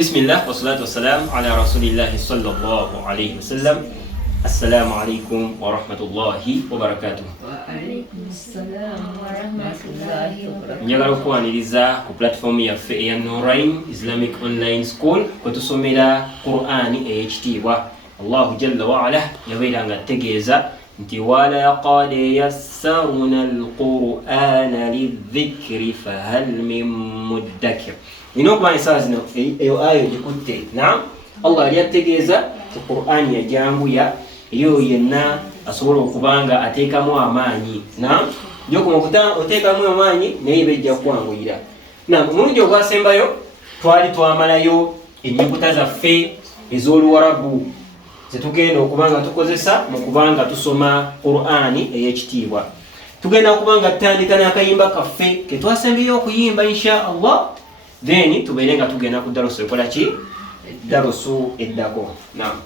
Bismillah wa salatu wassalam ala rasulillahi sallallahu alayhi wa sallam. Assalamu alaikum wa rahmatullahi wa barakatuh. Wa alaikum assalam wa rahmatullahi wa barakatuh. Njagala okwaniriza ku platform yaffe eya Nurain Islamic Online School kwetusomera Qur'ani ey'ekitiibwa. Allahu jalla wa ala yabeeranga ategeeza nti walaqad yassarna al-Qur'ana lidhikri fahal min muddakir. Inokuba esaawa zino eyo ayo gikutte. Naam, Allah yali ategeeza ti Qur'ani yajanguya iyo yenna asobola okubanga ateekamu amaanyi. Naam, gyokuma oteekamu amaanyi naye bejja kwanguyira. Naam, omulundi ogwasembayo twali twamalayo ennyukuta zaffe ez'Oluwarabu zetugenda okubanga tukozesa mu kubanga tusoma Qur'ani ey'ekitiibwa. Tugenda okubanga tutandika n'akayimba kaffe ke twasembayo okuyimba insha Allah, then tubeere nga tugenda ku darusu ekola ki? Darusu eddako. Naam.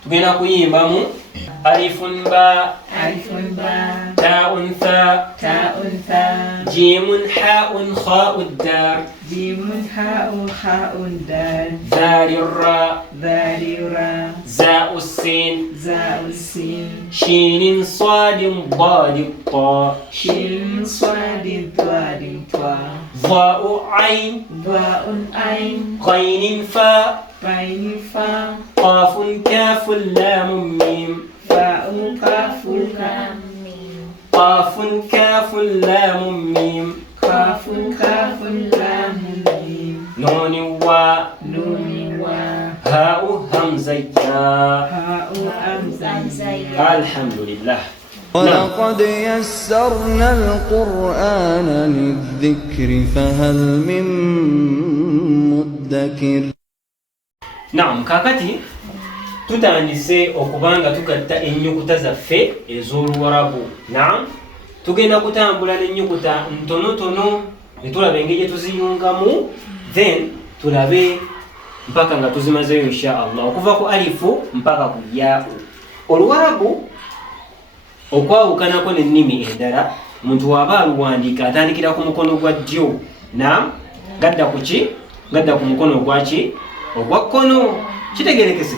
Tugenda kuyimbamu alifun ba ta'un tha jimun ha'un kha'ud dar dhalin ra za'u sin shinin sadin dadin ta ضاء عين غين فاء قاف كاف لام ميم قاف كاف لام ميم نون واء هاء همزة ياء. الحمد لله. ولقد يسرنا القرآن للذكر فهل من مدكر. Naam, kakati tutandise okubanga tugatta ennyukuta zaffe ez'Oluwarabu. Naam, tugenda kutambula n'ennyukuta ntonotono ne tulaba engeri gye tuziyungamu, then tulabe mpaka nga tuzimazeyo insha Allah, okuva ku alifu mpaka ku yaa'u. Oluwarabu okwawukanako n'ennimi endala, omuntu waba aluwandiika atandikira ku mukono gwa ddyo. Naam, gadda ku ki? Gadda ku mukono ogwa ki? Ogwa kkono. Kitegerekese?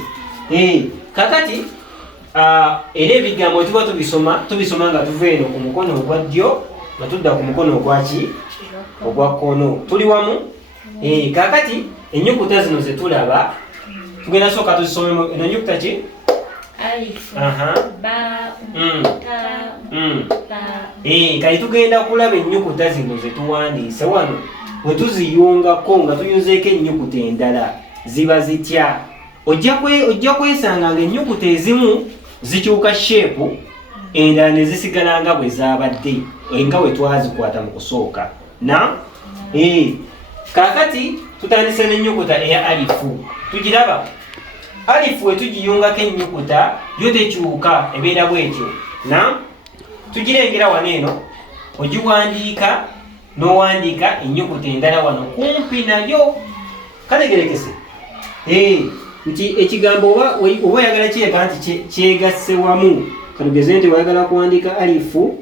Kakati era ebigambo tuba tubisoma nga tuva eno ku mukono ogwa ddyo nga tudda ku mukono ogwa ki? Ogwa kkono. Tuli wamu? Kakati ennyukuta zino ze tulaba tugenda sooka tuzisomemu. Eno ennyukuta ki? Alif, ba, ta, kati tugenda kulaba ennyukuta zino ze tuwandiise wano. Bwe tuziyungako nga tuyunzeeko ennyukuta endala ziba zitya? Ojja kwesanga nga ennyukuta ezimu zikyuka sheepu, endala ne zisigala nga bwe zaabadde nga bwe twazikwata mu kusooka. Kaakati tutandise n'ennyukuta eya alifu. Tugiraba? Alifu we tugiyungako ennyukuta yo tekyuka, ebeera bwetyo. Tugirengera wano eno, ogiwandiika n'owandiika ennyukuta endala wano kumpi nayo. Kategerekese? Nti ekigambo oba oyagala kireka nti kyegasse wamu. Katugeze nti oyagala kuwandiika alifu,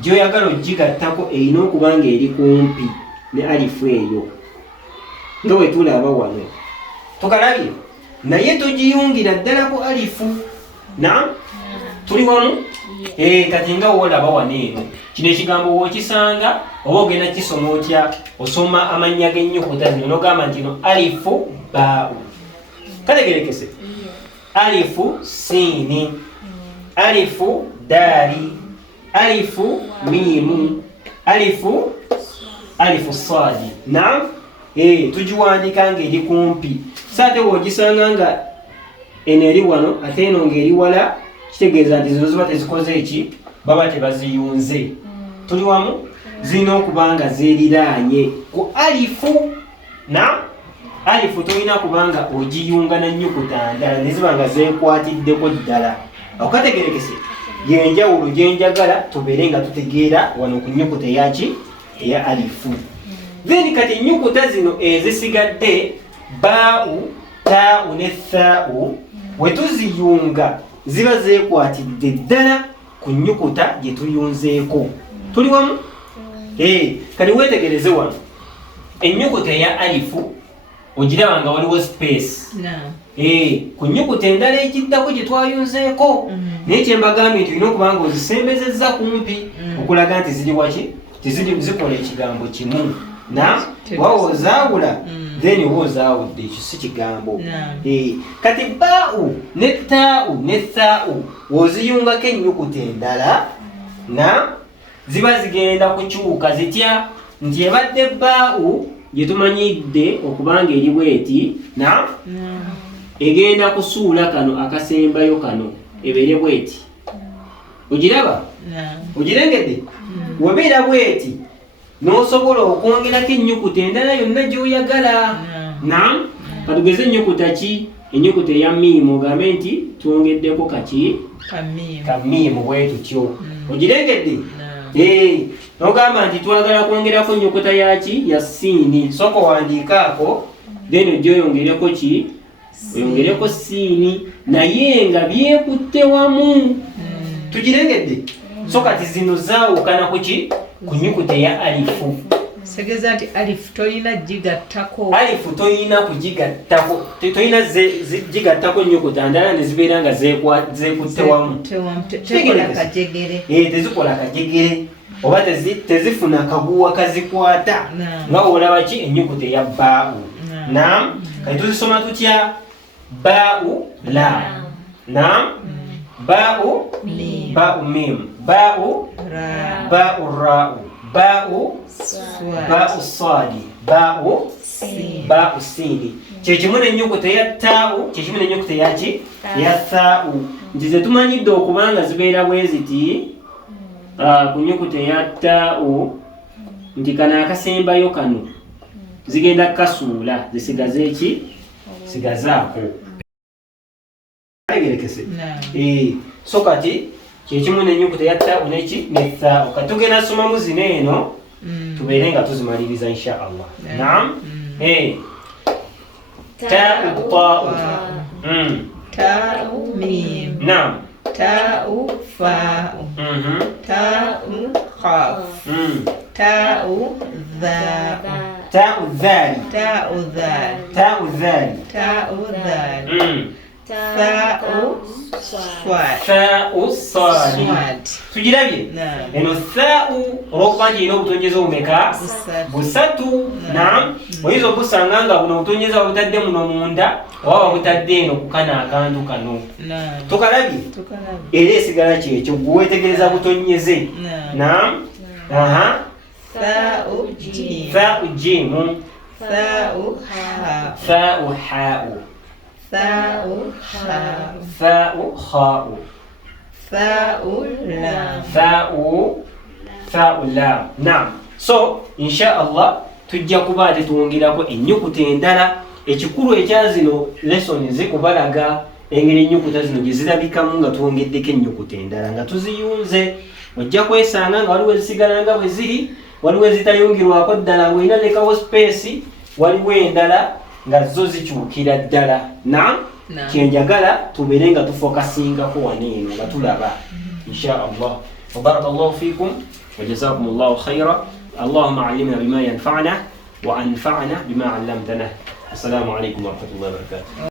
gy'oyagala ogigattako erina okuba nga eri kumpi ne alifu eyo, nga bwe tulaba wano. Tukalabye? Naye togiyungira ddala ku alifu. Tuli wamu? Kati nga woolaba wano eno, kino ekigambo wookisanga oba ogenda kisoma otya? Osoma amannya g'ennyukuta zino n'ogamba nti no alifu baa'u. Kategerekese? Alifu siini, alifu daali, alifu miimu, alifu saadi. Naam, tugiwandiika ng'eri kumpi. Saate woogisanga nga eno eri wano ate eno ng'eri wala, kitegeeza nti zino ziba tezikoze eki? Baba tebaziyunze. Tuli wamu? Zirina okuba nga zeeriraanye ku alifu. Alifu tolina kubanga ogiyunga na nnyukuta ndala ne ziba nga zeekwatiddeko ddala. Okategerekese? Yenjawulo gye njagala tubeere nga tutegeera wano ku nnyukuta eyaki? Eya alifu. Then kati ennyukuta zino ezisigadde baa'u, taa'u ne thaa'u, we tuziyunga ziba zeekwatidde ddala ku nnyukuta gye tuyunzeeko. Tuli wamu? Kati weetegereze wano. ennyukuta eya alifu ogiraba nga waliwo space. Ku nnyukuta endala egiddako gye twayunzeeko naye kyembagambye nti olina okuba nga ozisembezezza kumpi okulaga nti ziri waki zikola ekigambo kimu wawa ozaawula then oba ozaawudde ekyo si kigambo. Kati baau ne taau ne thaau woziyungako ennyukuta endala ziba zigenda kukyuka zitya nti ebadde baau gye tumanyidde okubanga eri bweti egenda kusuula kano akasembayo kano ebeere bweti. Ogiraba? Ogirengedde? Webeera bweti n'osobola okwongerako ennyukuta endala yonna gy'oyagala. Katugeze ennyukuta ki? Ennyukuta eya miimu ogambe nti twongeddeko kaki? Kamiimu bwe tutyo. Ogirengedde? N'ogamba nti twagala kwongerako ennyukuta yaki? Ya siini. Sooka wandiikaako then ojja oyongereko ki? Oyongereko siini naye nga byekutte wamu. Tugirengedde? So kati zino zaawukana kuki? Ku nnyukuta eya alifu. Segeza nti alifu tolina gigattako. Alifu tolina kugigattako. Tolina gigattako ennyukuta ndala ne zibeera nga zeekutte wamu. Tekola kajegere. Tezikola kajegere. Oba tezifuna kaguwa kazikwata. Nga olaba ki? Ennyukuta eya baau. Kati tuzisoma tutya? Baau la. Baau mim. Baau raau. Baau sadi. Baau siini. Kyekimu n'ennyukuta eya taau, kyekimu n'ennyukuta eyaki? Eya thaau. Nti ze tumanyidde okubanga zibeera bwe ziti ku nnyukuta eya taau nti kano akasembayo kano zigenda kukasuula zisigaze eki? Sigazaako. Tegerekese? So kati kyekimu n'ennyukuta eya taau neki? Ne thaau. Kati tugenda somamu zino eno tubeere nga tuzimaliriza insha Allah. Taau taau. Taau mim. Taau faau. Taau khaf. Taau dhaau. Taau dhali. Taau dhal. Taau dhali. Taau dhal. Thau swad. Thau swad. Tugirabye? Eno thau olw'okuba nti erina obutonnyeza obumeka? Busatu. Oyinza obusanga nga buno obutonnyeza babutadde muno munda oba babutadde eno ku kano akantu kano. Tukalabye? Era esigala kyekyo gwe weetegereza butonyeze. Thau jim. Thau jimu. Thau haau. Thau haau. Thau khau. Thau khau. Thau lam. Thau lam. So insha Allah tujja kuba tetwongerako ennyukuta endala. Ekikulu ekya zino lesson zikubalaga engeri ennyukuta zino gye zirabikamu nga twongeddeko ennyukuta endala nga tuziyunze. Ojja kwesanga nga waliwo ezisigala nga bwe ziri, waliwo ezitayungirwako ddala ng'olina lekawo space, waliwo endala nga zo zikyukira ddala. Kyenjagala tubeere nga tufokasingako wano eno nga tulaba insha Allah. Barakallahu fikum wa jazakumullahu khaira. Allahumma allimna bima yanfa'una wa anfa'na bima 'allamtana. Assalamu alaikum wa rahmatullahi wa barakatuh.